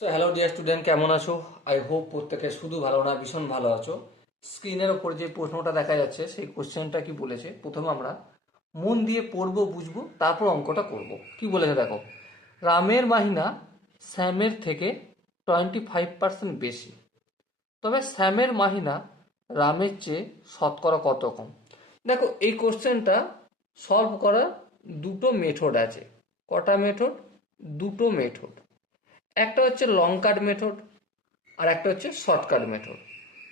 তো hello dear student, কেমন আছো? আই হোপ প্রত্যেকে শুধু ভালো না ভীষণ ভালো আছো। স্ক্রিনের ওপর যে প্রশ্নটা দেখা যাচ্ছে সেই কোশ্চেনটা কি বলেছে, প্রথমে আমরা মন দিয়ে পড়বো বুঝবো, তারপর অঙ্কটা করব। কি বলেছে দেখো, রামের মাহিনা শ্যামের থেকে 25% বেশি, তবে শ্যামের মাহিনা রামের চেয়ে শতকরা কত কম। দেখো এই কোশ্চেনটা সলভ করার দুটো মেথড আছে। কটা মেথড? দুটো মেথড। একটা হচ্ছে লং কাট মেথড আর একটা হচ্ছে শর্টকাট মেথড।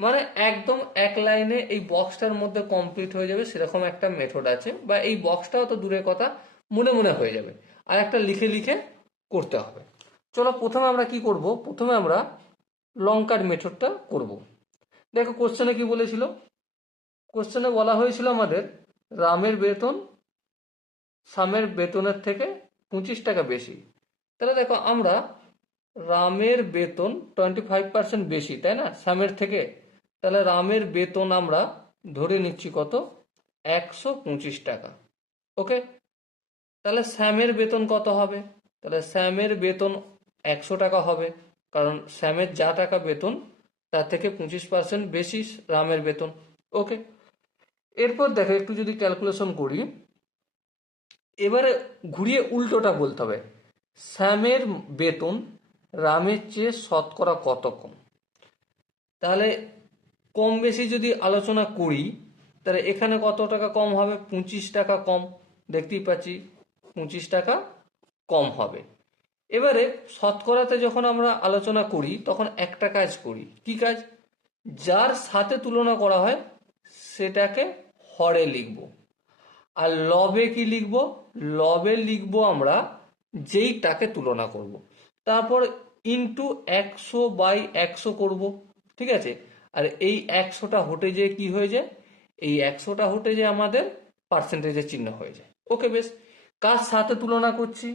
মানে একদম এক লাইনে এই বক্সটার মধ্যে কমপ্লিট হয়ে যাবে সেরকম একটা মেথড আছে, বা এই বক্সটাও তো দূরের কথা, মনে মনে হয়ে যাবে। আর একটা লিখে লিখে করতে হবে। চলো প্রথমে আমরা কি করব, প্রথমে আমরা লং কাট মেথডটা করব। দেখো কোশ্চেনে কি বলেছিল, কোশ্চেনে বলা হয়েছিল আমাদের রামের বেতন শ্যামের বেতনের থেকে 25 টাকা বেশি। তাহলে দেখো আমরা রামের বেতন 25% বেশি, তাই না, শ্যামের থেকে। তাহলে রামের বেতন আমরা ধরে নিচ্ছি কত, 125 টাকা। ওকে, তাহলে শ্যামের বেতন কত হবে? তাহলে শ্যামের বেতন 100 টাকা হবে, কারণ শ্যামের যা টাকা বেতন তার থেকে 25% বেশি রামের বেতন। ওকে, এরপর দেখো একটু যদি ক্যালকুলেশন করি, এবারে ঘুরিয়ে উল্টোটা বলতে হবে, শ্যামের বেতন রামের চেয়ে শতকরা কত কম। তাহলে কম বেশি যদি আলোচনা করি, তাহলে এখানে কত টাকা কম হবে? 25 টাকা কম, দেখতেই পাচ্ছি 25 টাকা কম হবে। এবারে শতকরাতে যখন আমরা আলোচনা করি তখন একটা কাজ করি, কি কাজ? যার সাথে তুলনা করা হয় সেটাকে হরে লিখব, আর লবে কি লিখব? লবে লিখব আমরা যেইটাকে তুলনা করব, তারপর ইন্টু 100/100 করব। ঠিক আছে, আর এই 100টা হটে যেয়ে কি হয়ে যায়? এই 100টা হটে যে আমাদের পার্সেন্টেজের চিহ্ন হয়ে যায়। ওকে, বেশ। কার সাথে তুলনা করছি?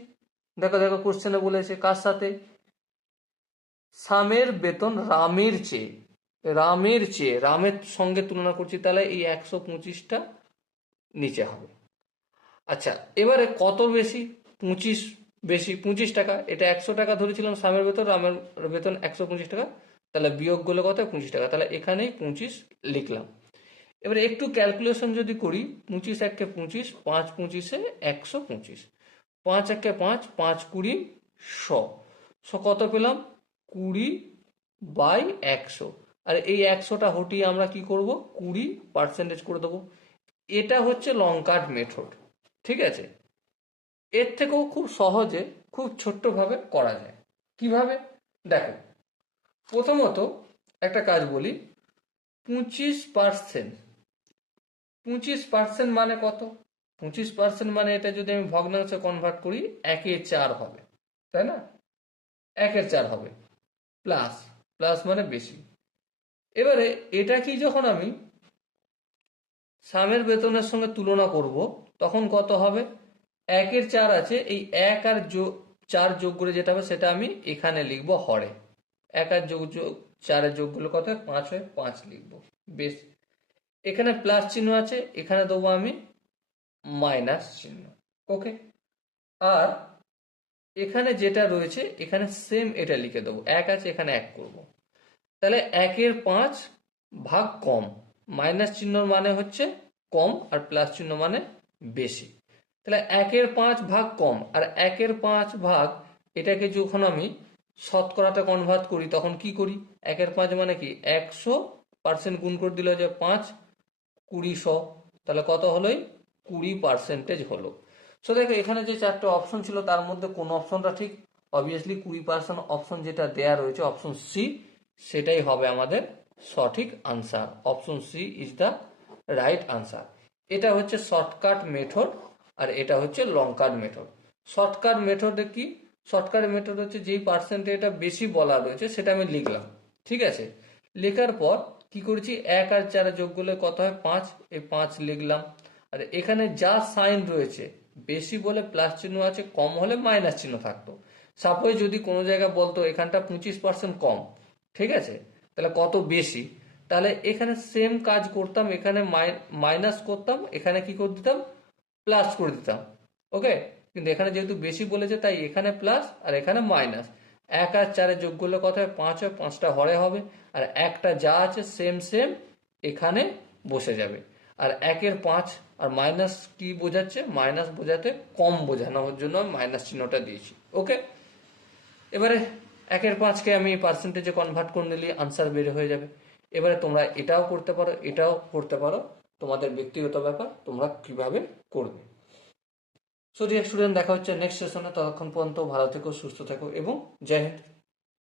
দেখো দেখো কোশ্চেনে বলেছে কার সাথে, শ্যামের বেতন রামের চেয়ে, রামের চেয়ে রামের সঙ্গে তুলনা করছি, তাহলে এই 125টা নিচে হবে। আচ্ছা, এবারে কত বেশি? 25 বেশি, 25 টাকা। এটা 100 টাকা ধরেছিলাম শ্যামের বেতন, রামের বেতন 125 টাকা। তাহলে বিয়োগ করলে কত? 25 টাকা। তাহলে এখানেই 25 লিখলাম। এবারে একটু ক্যালকুলেশন যদি করি, 25 একে 25, 5 25-এ 125, 5 একে 5, 5 20 100, কত পেলাম? 20/100। আর এই 100টা হটিয়ে আমরা কি করব? 20% করে দেবো। এটা হচ্ছে লং কাট মেথড। ঠিক আছে, এর থেকেও খুব সহজে, খুব ছোট্টভাবে করা যায়। কিভাবে? দেখো, প্রথমত একটা কাজ বলি, 25%, 25% মানে কত? 25% মানে এটা যদি আমি ভগ্নাংশে কনভার্ট করি, 1/4 হবে, তাই না? 1/4 হবে, প্লাস, প্লাস মানে বেশি। এবারে এটা কি যখন আমি শ্যামের বেতনের সঙ্গে তুলনা করব তখন কত হবে? 1/4 আছে, এই 1 আর 4 যোগ করে যেটা হবে সেটা আমি এখানে লিখব হরে। 1 আর যোগ যোগ 4-এর যোগ করলে কত হয়? 5 হয়, 5 লিখবো। বেশ, এখানে প্লাস চিহ্ন আছে, এখানে দেবো আমি মাইনাস চিহ্ন। ওকে, আর এখানে যেটা রয়েছে এখানে সেম এটা লিখে দেবো, 1 আছে এখানে 1 করব। তাহলে 1/5 ভাগ কম, মাইনাস চিহ্নর মানে হচ্ছে কম, আর প্লাস চিহ্ন মানে বেশি। তাহলে 1/5 ভাগ কম, আর 1/5 ভাগ, এটাকে যখন আমি শতকরাতে কনভার্ট করি তখন কি করি? 1/5 মানে কি? 100% গুণ করে দিলে যে 5, 20 তাহলে কত হলোই? 20% হলো। সো দেখো এখানে যে চারটে অপশন ছিল তার মধ্যে কোন অপশনটা ঠিক? অবভিয়াসলি 20% অপশন যেটা দেয়া রয়েছে, অপশন সি, সেটাই হবে আমাদের সঠিক answer. Option C is the right answer. এটা হচ্ছে শর্টকাট মেথড, আর এটা হচ্ছে লং কাট মেথড। শর্টকাট মেথডে কি? শর্টকাট মেথড হচ্ছে যেই পার্সেন্টেজটা বেশি বলা রয়েছে সেটা আমি লিখলাম। ঠিক আছে, লেখার পর কি করেছি? 1 আর 4 যোগ করলে কত হয়? 5, এই 5 লিখলাম। আর এখানে যা সাইন রয়েছে, বেশি বলে প্লাস চিহ্ন আছে, কম হলে মাইনাস চিহ্ন থাকতো। সাপোজ যদি কোনো জায়গায় বলতো এখানটা 25% কম, ঠিক আছে, তাহলে কত বেশি? তাহলে এখানে সেম কাজ করতাম, এখানে মাইনাস করতাম, এখানে কি করে দিতাম? প্লাস করে দিতাম। ওকে, কিন্তু এখানে যেহেতু বেশি বলেছে তাই এখানে প্লাস আর এখানে মাইনাস। এক আর 4 যোগ করলে কত হয়? 5 হয়, 5টা হরে হবে, আর একটা যা আছে সেম সেম এখানে বসে যাবে। আর 1-এর 5 আর মাইনাস কি বোঝাচ্ছে? মাইনাস বোঝাতে কম বোঝানোর জন্য মাইনাস চিহ্নটা দিয়েছি। ওকে, এবারে 1-এর 5কে আমি পার্সেন্টেজে কনভার্ট করে নিলে আনসার বের হয়ে যাবে। এবারে তোমরা এটাও করতে পারো, এটাও করতে পারো, তোমাদের ব্যক্তিগত ব্যাপার, তোমরা কিভাবে করবে। সো ডিয়ার স্টুডেন্ট, দেখা হচ্ছে নেক্সট সেশনে। ততক্ষণ পর্যন্ত ভালো থেকো, সুস্থ থেকো এবং জয় হিন্দ।